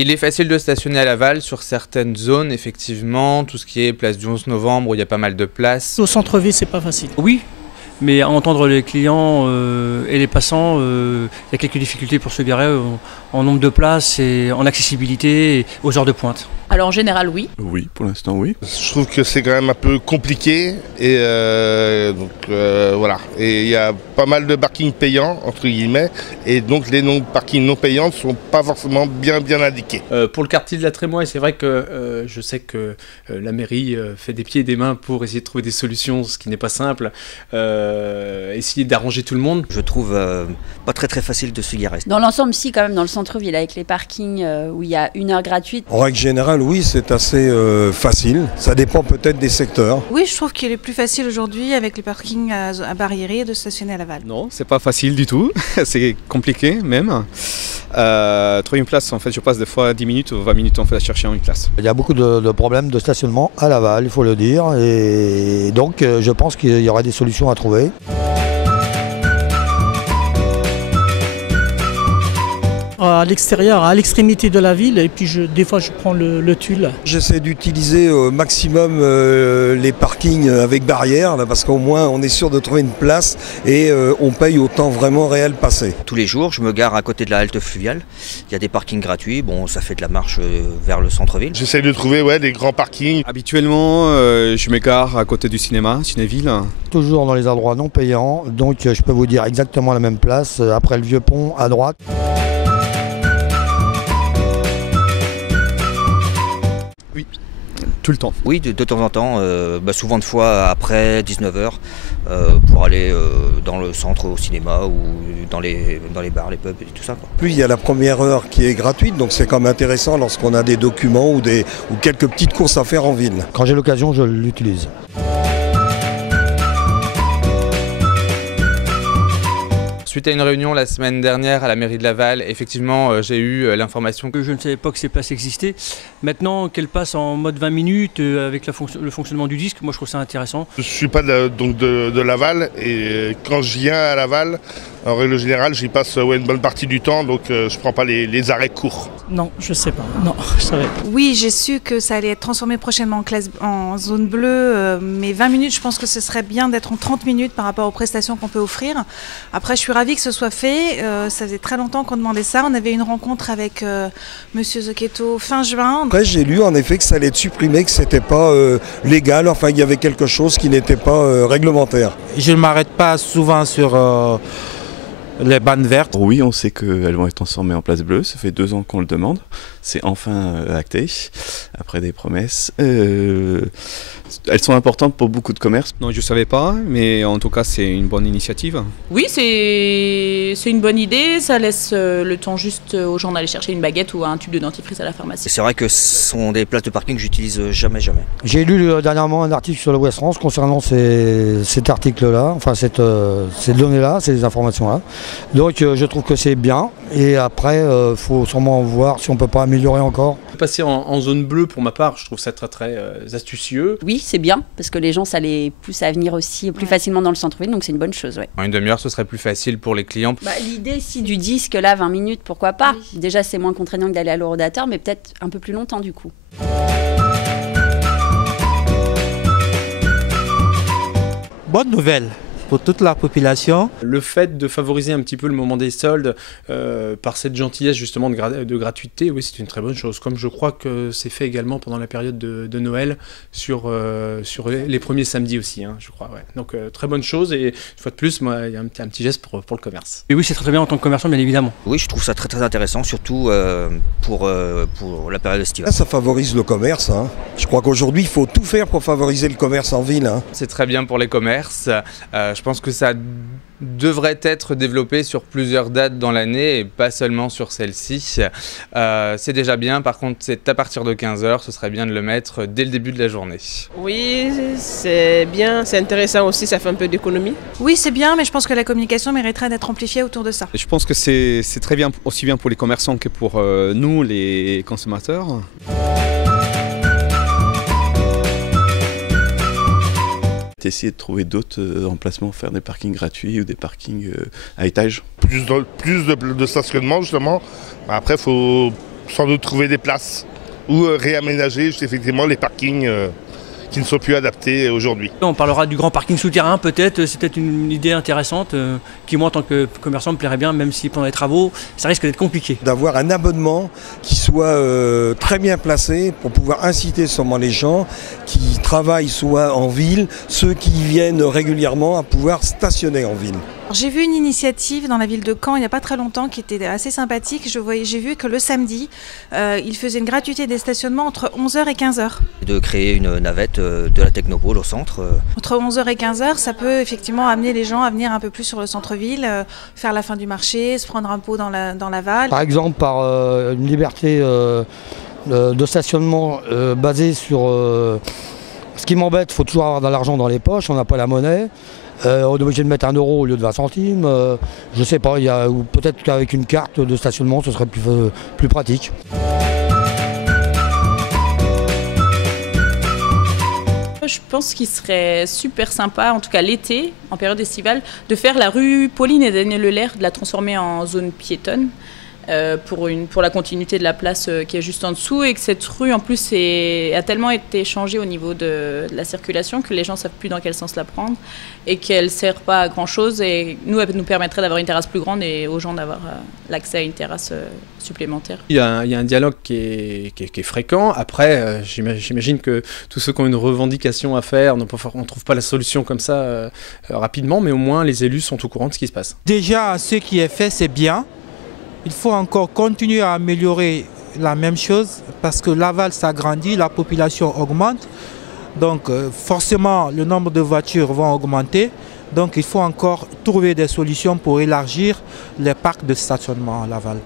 Il est facile de stationner à Laval sur certaines zones, effectivement, tout ce qui est place du 11 novembre où il y a pas mal de places. Au centre-ville, c'est pas facile. Oui, mais à entendre les clients et les passants, il y a quelques difficultés pour se garer en nombre de places et en accessibilité et aux heures de pointe. Alors en général, oui. Oui, pour l'instant, oui. Je trouve que c'est quand même un peu compliqué et voilà. Et il y a pas mal de parkings payants, entre guillemets, et donc les parkings non payants ne sont pas forcément bien indiqués. Pour le quartier de la Trémoille, c'est vrai que je sais que la mairie fait des pieds et des mains pour essayer de trouver des solutions, ce qui n'est pas simple. Essayer d'arranger tout le monde. Je trouve pas très facile de se garer. Dans l'ensemble, si, quand même, dans le centre-ville, avec les parkings où il y a 1 heure gratuite. En règle générale, oui, c'est assez facile. Ça dépend peut-être des secteurs. Oui, je trouve qu'il est plus facile aujourd'hui avec les parkings à Barriéré de stationner à Laval. Non, c'est pas facile du tout. C'est compliqué même. Trouver une place, en fait, je passe des fois 10 minutes ou 20 minutes en fait, à chercher une place. Il y a beaucoup de problèmes de stationnement à Laval, il faut le dire. Et donc, je pense qu'il y aura des solutions à trouver. À l'extérieur, à l'extrémité de la ville, et puis des fois je prends le tulle. J'essaie d'utiliser au maximum les parkings avec barrière, là, parce qu'au moins on est sûr de trouver une place et on paye au temps vraiment réel passé. Tous les jours, je me gare à côté de la halte fluviale. Il y a des parkings gratuits, bon, ça fait de la marche vers le centre-ville. J'essaie de trouver des grands parkings. Habituellement, je me gare à côté du cinéma, Cinéville. Toujours dans les endroits non payants, donc je peux vous dire exactement la même place, après le vieux pont à droite. Oui, tout le temps. Oui, de temps en temps, souvent de fois après 19h, pour aller dans le centre au cinéma ou dans les bars, les pubs et tout ça, quoi. Puis il y a la première heure qui est gratuite, donc c'est quand même intéressant lorsqu'on a des documents ou quelques petites courses à faire en ville. Quand j'ai l'occasion, je l'utilise. Suite à une réunion la semaine dernière à la mairie de Laval, effectivement, j'ai eu l'information que je ne savais pas que ces places existaient. Maintenant qu'elles passent en mode 20 minutes avec le fonctionnement du disque, moi je trouve ça intéressant. Je ne suis pas de Laval et quand je viens à Laval, en règle générale, j'y passe une bonne partie du temps, donc je ne prends pas les arrêts courts. Non, je sais pas. Non, je savais pas. Oui, j'ai su que ça allait être transformé prochainement en zone bleue, mais 20 minutes, je pense que ce serait bien d'être en 30 minutes par rapport aux prestations qu'on peut offrir. Après, je suis ravie que ce soit fait. Ça faisait très longtemps qu'on demandait ça. On avait une rencontre avec Monsieur Zocchetto fin juin. Après, j'ai lu en effet que ça allait être supprimé, que c'était pas légal. Enfin, il y avait quelque chose qui n'était pas réglementaire. Je ne m'arrête pas souvent sur les bandes vertes. Oui, on sait qu'elles vont être transformées en place bleue. Ça fait 2 ans qu'on le demande. C'est enfin acté, après des promesses. Elles sont importantes pour beaucoup de commerces. Non, je ne savais pas, mais en tout cas, c'est une bonne initiative. Oui, c'est une bonne idée. Ça laisse le temps juste aux gens d'aller chercher une baguette ou un tube de dentifrice à la pharmacie. C'est vrai que ce sont des places de parking que j'utilise jamais. J'ai lu dernièrement un article sur le Ouest France concernant cet article-là, enfin ces données-là, ces informations-là. Donc je trouve que c'est bien. Et après, il faut sûrement voir si on ne peut pas améliorer encore. Passer en zone bleue, pour ma part, je trouve ça très astucieux. Oui, c'est bien, parce que les gens, ça les pousse à venir aussi plus facilement dans le centre-ville, donc c'est une bonne chose. Ouais. En une demi-heure, ce serait plus facile pour les clients. L'idée, si du disque, là, 20 minutes, pourquoi pas. Oui. Déjà, c'est moins contraignant que d'aller à l'horodateur, mais peut-être un peu plus longtemps, du coup. Bonne nouvelle pour toute la population. Le fait de favoriser un petit peu le moment des soldes par cette gentillesse justement de gratuité, oui, c'est une très bonne chose. Comme je crois que c'est fait également pendant la période de Noël sur les premiers samedis aussi, hein, je crois. Ouais. Donc très bonne chose et une fois de plus, moi, il y a un petit geste pour le commerce. Et oui, c'est très bien en tant que commerçant, bien évidemment. Oui, je trouve ça très intéressant, surtout pour la période estivale. Ça favorise le commerce. Hein. Je crois qu'aujourd'hui, il faut tout faire pour favoriser le commerce en ville. Hein. C'est très bien pour les commerces. Je pense que ça devrait être développé sur plusieurs dates dans l'année et pas seulement sur celle-ci. C'est déjà bien, par contre c'est à partir de 15h, ce serait bien de le mettre dès le début de la journée. Oui, c'est bien, c'est intéressant aussi, ça fait un peu d'économie. Oui, c'est bien, mais je pense que la communication mériterait d'être amplifiée autour de ça. Je pense que c'est très bien, aussi bien pour les commerçants que pour nous, les consommateurs. Essayer de trouver d'autres emplacements, faire des parkings gratuits ou des parkings à étage. Plus de stationnement justement. Après, il faut sans doute trouver des places ou réaménager effectivement les parkings qui ne sont plus adaptés aujourd'hui. On parlera du grand parking souterrain peut-être, c'est peut-être une idée intéressante qui moi en tant que commerçant me plairait bien, même si pendant les travaux ça risque d'être compliqué. D'avoir un abonnement qui soit très bien placé pour pouvoir inciter sûrement les gens qui travaillent soit en ville, ceux qui viennent régulièrement à pouvoir stationner en ville. J'ai vu une initiative dans la ville de Caen il n'y a pas très longtemps qui était assez sympathique. J'ai vu que le samedi, ils faisaient une gratuité des stationnements entre 11h et 15h. De créer une navette de la Technopole au centre. Entre 11h et 15h, ça peut effectivement amener les gens à venir un peu plus sur le centre-ville, faire la fin du marché, se prendre un pot dans l'aval. Par exemple, par une liberté de stationnement basée sur... ce qui m'embête, il faut toujours avoir de l'argent dans les poches, on n'a pas la monnaie. On est obligé de mettre 1 € au lieu de 20 centimes. Je sais pas, ou peut-être qu'avec une carte de stationnement, ce serait plus pratique. Je pense qu'il serait super sympa, en tout cas l'été, en période estivale, de faire la rue Pauline et Daniel Leclerc, de la transformer en zone piétonne. Pour la continuité de la place qui est juste en dessous, et que cette rue en plus a tellement été changée au niveau de la circulation que les gens ne savent plus dans quel sens la prendre et qu'elle ne sert pas à grand chose, et nous elle nous permettrait d'avoir une terrasse plus grande et aux gens d'avoir l'accès à une terrasse supplémentaire. Il y a un dialogue qui est fréquent. Après, j'imagine que tous ceux qui ont une revendication à faire, on ne trouve pas la solution comme ça rapidement, mais au moins les élus sont au courant de ce qui se passe. Déjà, ce qui est fait, c'est bien. Il faut encore continuer à améliorer la même chose parce que Laval s'agrandit, la population augmente. Donc forcément, le nombre de voitures va augmenter. Donc il faut encore trouver des solutions pour élargir les parcs de stationnement à Laval.